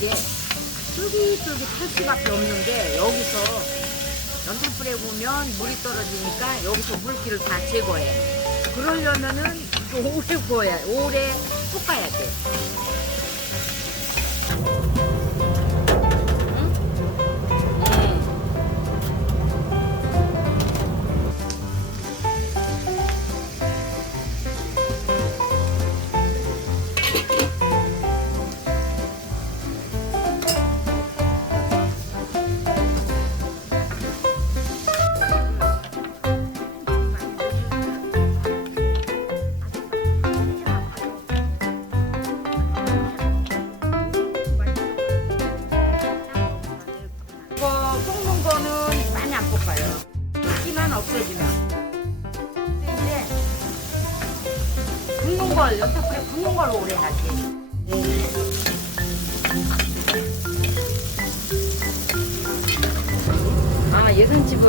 이게 쫄깃쫄깃할 수밖에 없는 게 여기서 연탄불에 보면 물이 떨어지니까 여기서 물기를 다 제거해. 그러려면은 오래 구워야 오래 볶아야 돼. 볶아요. 볶기만 없어지면. 이제 굽는 걸 연탄불에 굽는 걸 오래 하지. 아 예선 집은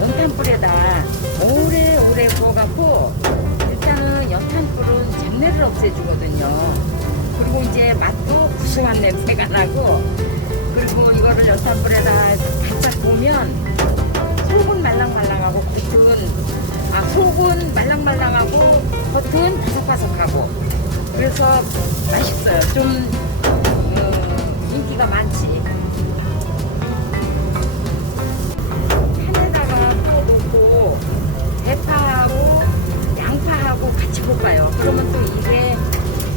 연탄불에다 오래오래 구워갖고 일단은 연탄불은 잡내를 없애주거든요. 그리고 이제 맛도 구수한 냄새가 나고 그리고 이거를 연탄불에다 바짝 보면 속은 말랑말랑하고 겉은 아 속은 말랑말랑하고 겉은 바삭바삭하고 그래서 맛있어요. 좀 어, 인기가 많지. 판에다가 구워놓고 대파하고 양파하고 같이 볶아요. 그러면 또 이게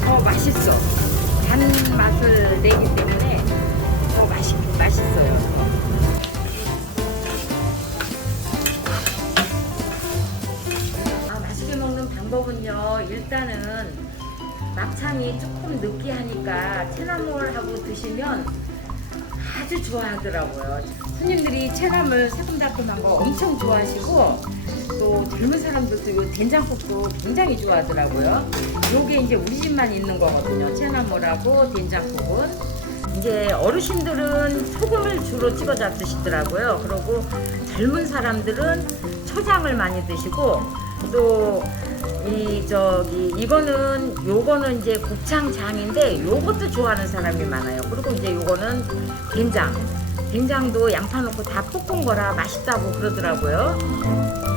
더 맛있어. 단 맛을 내기 때문에 더 맛있, 맛있어요. 일단은 막창이 조금 느끼하니까 채나물하고 드시면 아주 좋아하더라고요. 손님들이 채나물 새콤달콤한 거 엄청 좋아하시고 또 젊은 사람들도 이 된장국도 굉장히 좋아하더라고요. 요게 이제 우리 집만 있는 거거든요. 채나물하고 된장국은. 이제 어르신들은 소금을 주로 찍어서 드시더라고요. 그리고 젊은 사람들은 초장을 많이 드시고 또 이 저기 이거는 요거는 이제 곱창장인데 요것도 좋아하는 사람이 많아요. 그리고 이제 요거는 된장. 된장도 양파 넣고 다 볶은 거라 맛있다고 그러더라고요.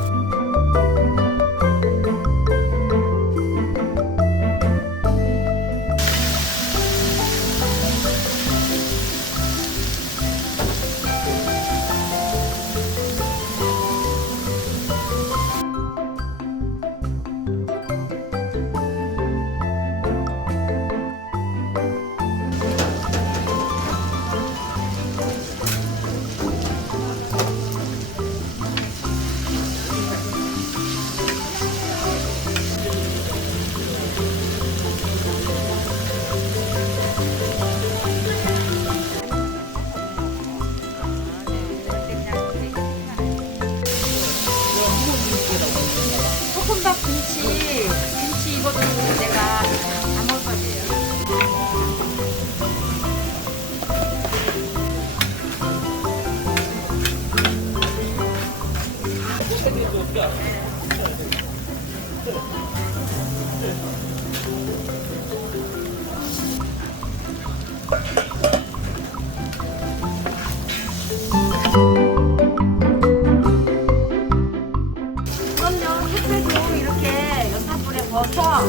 그럼요, 햇볕도 이렇게 연탄불에 다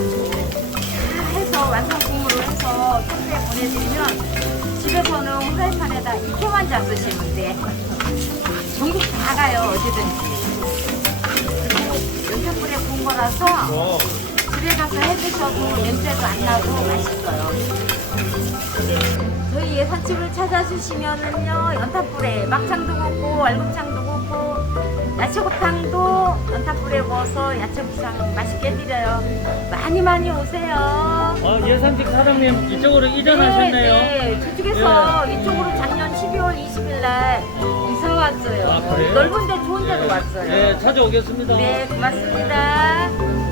해서 완성품으로 해서 택배 보내드리면 집에서는 후라이팬에다 이렇게만 잡수시면 돼. 전국 다 가요, 어디든지. 거라서 집에 가서 해 드셔도 냄새도 안 나고 맛있어요. 저희 예산집을 찾아주시면은요 연탄불에 막창도 굽고 월급창도 굽고 야채고탕도 연탄불에 구워서 야채고탕 맛있게 해드려요. 많이 많이 오세요. 아, 예산직 사장님 이쪽으로 이전하셨네요. 네, 네. 저쪽에서 이쪽으로 작년 12월 20일 날 왔어요. 아, 그래요? 넓은데 좋은 데로 예. 왔어요. 네, 찾아오겠습니다. 네, 고맙습니다.